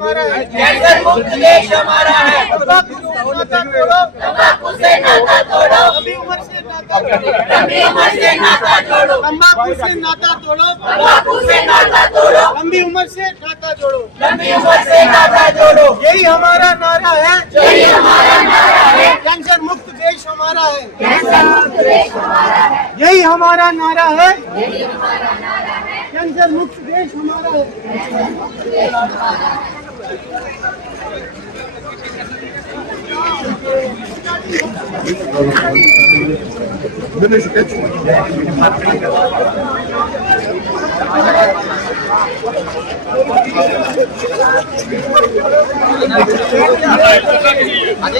हमारा है, कैंसर मुक्त देश हमारा है। तंबाकू से नाता तोड़ो, लंबी उम्र से नाता तोड़ो, लंबी उम्र से नाता तोड़ो, तंबाकू से नाता तोड़ो, तंबाकू से नाता तोड़ो, लंबी उम्र से नाता जोड़ो, लंबी उम्र से नाता जोड़ो। यही हमारा नारा है, यही हमारा नारा है, कैंसर मुक्त देश हमारा है, कैंसर मुक्त देश हमारा है। यही हमारा नारा है, यही हमारा नारा है, कैंसर मुक्त देश हमारा है, कैंसर मुक्त देश हमारा है।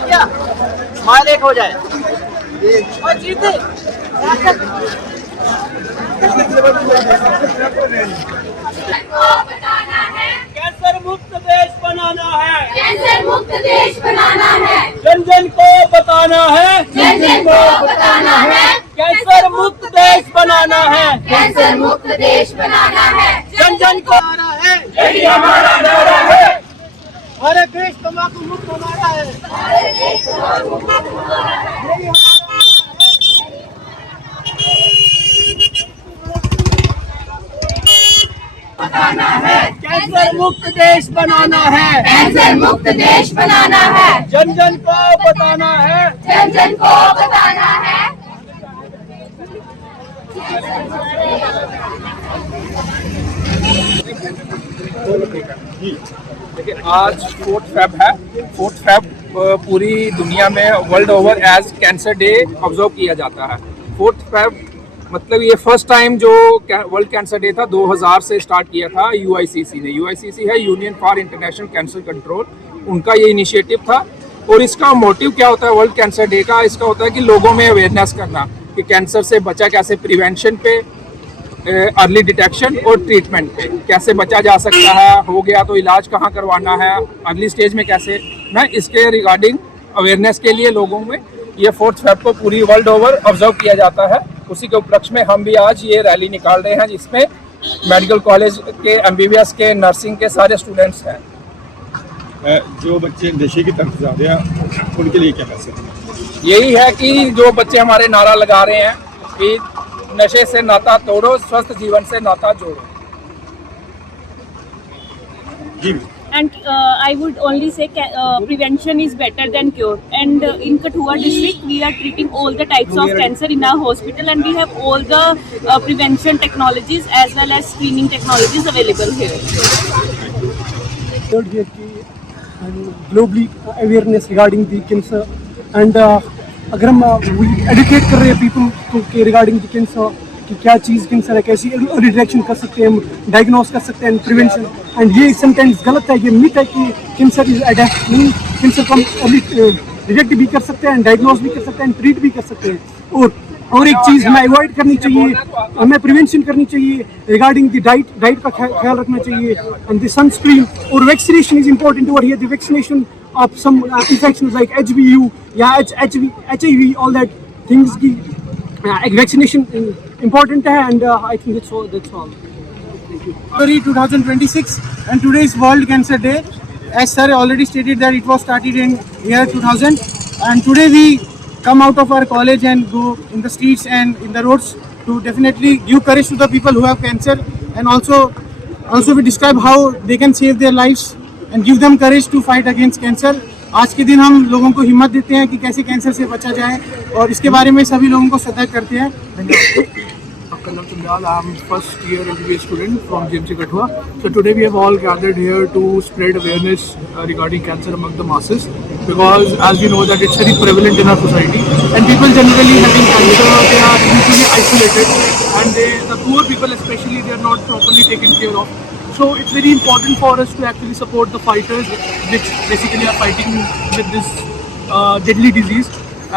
क्या स्माइल एक हो जाए और जीते। कैंसर मुक्त देश बनाना है, कैंसर मुक्त देश बनाना है, जन जन को बताना है, जन जन को बताना है, कैंसर मुक्त देश बनाना है, कैंसर मुक्त देश बनाना है, जन जन को नारा है, यही हमारा नारा है। हमारे देश तंबाकू मुक्त हमारा है, हमारे देश तंबाकू मुक्त हमारा है, यही हमारा बनाना है, कैंसर मुक्त देश बनाना है, कैंसर मुक्त देश बनाना है, जन जन को बताना है, जन जन को बताना है। देखिए आज 4 फेब है। 4 फेब पूरी दुनिया में world over as cancer day observe किया जाता है। 4 फेब मतलब ये फर्स्ट टाइम जो वर्ल्ड कैंसर डे था 2000 से स्टार्ट किया था UICC ने। UICC है union for international cancer control, उनका ये इनिशिएटिव था। और इसका मोटिव क्या होता है वर्ल्ड कैंसर डे का? इसका होता है कि लोगों में अवेयरनेस करना कि कैंसर से बचा कैसे, प्रिवेंशन पे, अर्ली डिटेक्शन और ट्रीटमेंट पे कैसे बचा जा सकता है, हो गया तो इलाज कहाँ करवाना है, अर्ली स्टेज में कैसे ना, इसके रिगार्डिंग अवेयरनेस के लिए लोगों में ये 4 फेब को पूरी वर्ल्ड ओवर ऑब्जर्व किया जाता है। उसी के उपलक्ष्य में हम भी आज ये रैली निकाल रहे हैं जिसमें मेडिकल कॉलेज के MBBS के, नर्सिंग के सारे स्टूडेंट्स हैं। जो बच्चे नशे की तरफ जा रहे हैं उनके लिए क्या मैसेज है? यही है कि जो बच्चे हमारे नारा लगा रहे हैं कि नशे से नाता तोड़ो, स्वस्थ जीवन से नाता जोड़ो। जी And I would only say prevention is better than cure. And in Kathua district, we are treating all the types of cancer in our hospital, and we have all the prevention technologies as well as screening technologies available here. Third here, globally awareness regarding the cancer, and अगर हम educate कर रहे हैं people को regarding the cancer कि क्या चीज़ cancer है, कैसी डिटेक्शन कर सकते हैं, हम डायग्नोस कर सकते हैं, प्रिवेंशन। एंड ये समटाइम्स गलत है, ये मिथ है कि कैंसर इज अडेप्ट, नहीं, कैंसर को हम अर्ली डिटेक्ट भी कर सकते हैं, डायग्नोस भी कर सकते हैं, ट्रीट भी कर सकते हैं। और एक चीज़ हमें अवॉइड करनी चाहिए, हमें प्रिवेंशन करनी चाहिए रिगार्डिंग द डाइट का ख्याल रखना चाहिए, एंड द सनस्क्रीन। और vaccination is important over here, the vaccination of some infections like HVU या HIV, ऑल दैट थिंग्स की vaccination important and I think that's all. February 2026 and today is World Cancer Day. As sir already stated that it was started in year 2000, and today we come out of our college and go in the streets and in the roads to definitely give courage to the people who have cancer, and also we describe how they can save their lives and give them courage to fight against cancer. आज के दिन हम लोगों को हिम्मत देते हैं कि कैसे कैंसर से बचा जाए, और इसके बारे में सभी लोगों को सतर्क करते हैं। Karnam Chandral, I am first year MBBS student from GMC Kathua. So today we have all gathered here to spread awareness regarding cancer among the masses, because as we know that it's very prevalent in our society, and people generally having cancer, they are usually isolated, and the poor people especially, they are not properly taken care of. So it's very important for us to actually support the fighters which basically are fighting with this deadly disease.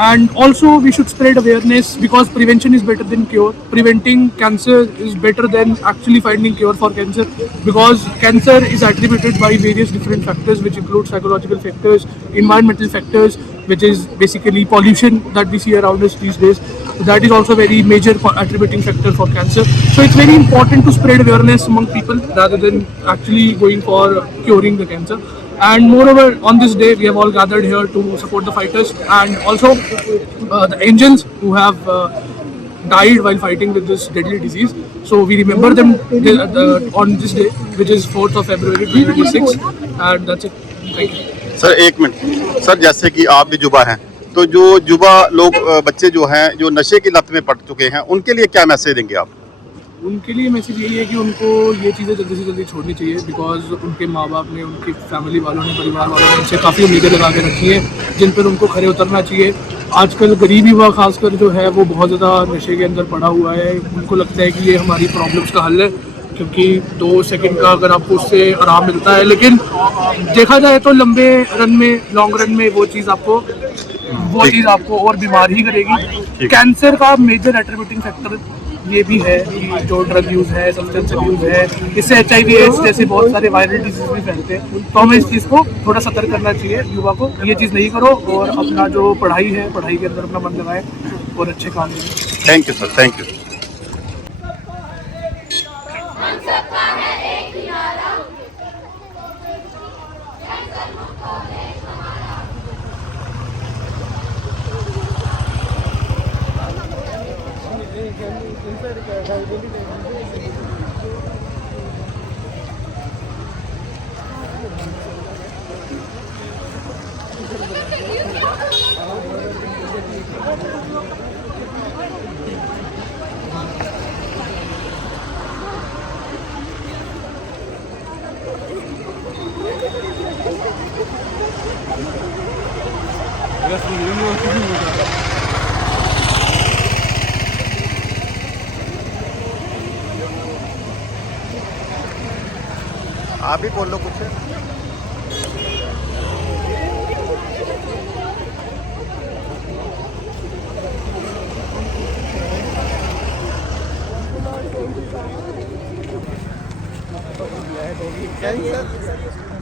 And also we should spread awareness, because prevention is better than cure. Preventing cancer is better than actually finding cure for cancer, because cancer is attributed by various different factors, which include psychological factors, environmental factors, which is basically pollution that we see around us these days, that is also very major attributing factor for cancer. So it's very important to spread awareness among people rather than actually going for curing the cancer. And moreover, on this day, we have all gathered here to support the fighters and also the angels who have died while fighting with this deadly disease. So we remember them on this day, which is 4th of February 2026, and that's it. Thank you. Sir एक minute sir, जैसे कि आप भी युवा हैं, तो जो युवा लोग बच्चे जो हैं जो नशे की लत में पड़ चुके हैं, उनके लिए क्या मैसेज देंगे आप? उनके लिए मैसेज यही है कि उनको ये चीज़ें जल्दी से जल्दी छोड़नी चाहिए, बिकॉज उनके माँ बाप ने, उनकी फैमिली वालों ने, परिवार वालों ने उनसे काफ़ी उम्मीदें लगा के रखी है जिन पर उनको खरे उतरना चाहिए। आजकल गरीब युवा खासकर जो है वो बहुत ज़्यादा नशे के अंदर पड़ा हुआ है। उनको लगता है कि ये हमारी प्रॉब्लम्स का हल है, क्योंकि 2 सेकंड का अगर आपको उससे आराम मिलता है, लेकिन देखा जाए तो लंबे रन में, लॉन्ग रन में वो चीज़ आपको और बीमार ही करेगी। कैंसर का मेजर एट्रीब्यूटिंग फैक्टर ये भी है कि जो ड्रग यूज़ है, सब्सटेंस यूज़ है, इससे HIV एड्स जैसे बहुत सारे वायरल डिजीज भी फैलते हैं। तो हमें इस चीज़ को थोड़ा सतर्क करना चाहिए युवा को, ये चीज़ नहीं करो और अपना जो पढ़ाई है, पढ़ाई के अंदर अपना मन लगाए और अच्छे काम करें। Thank you sir, thank you. आप भी बोल लो कुछ। कैंसर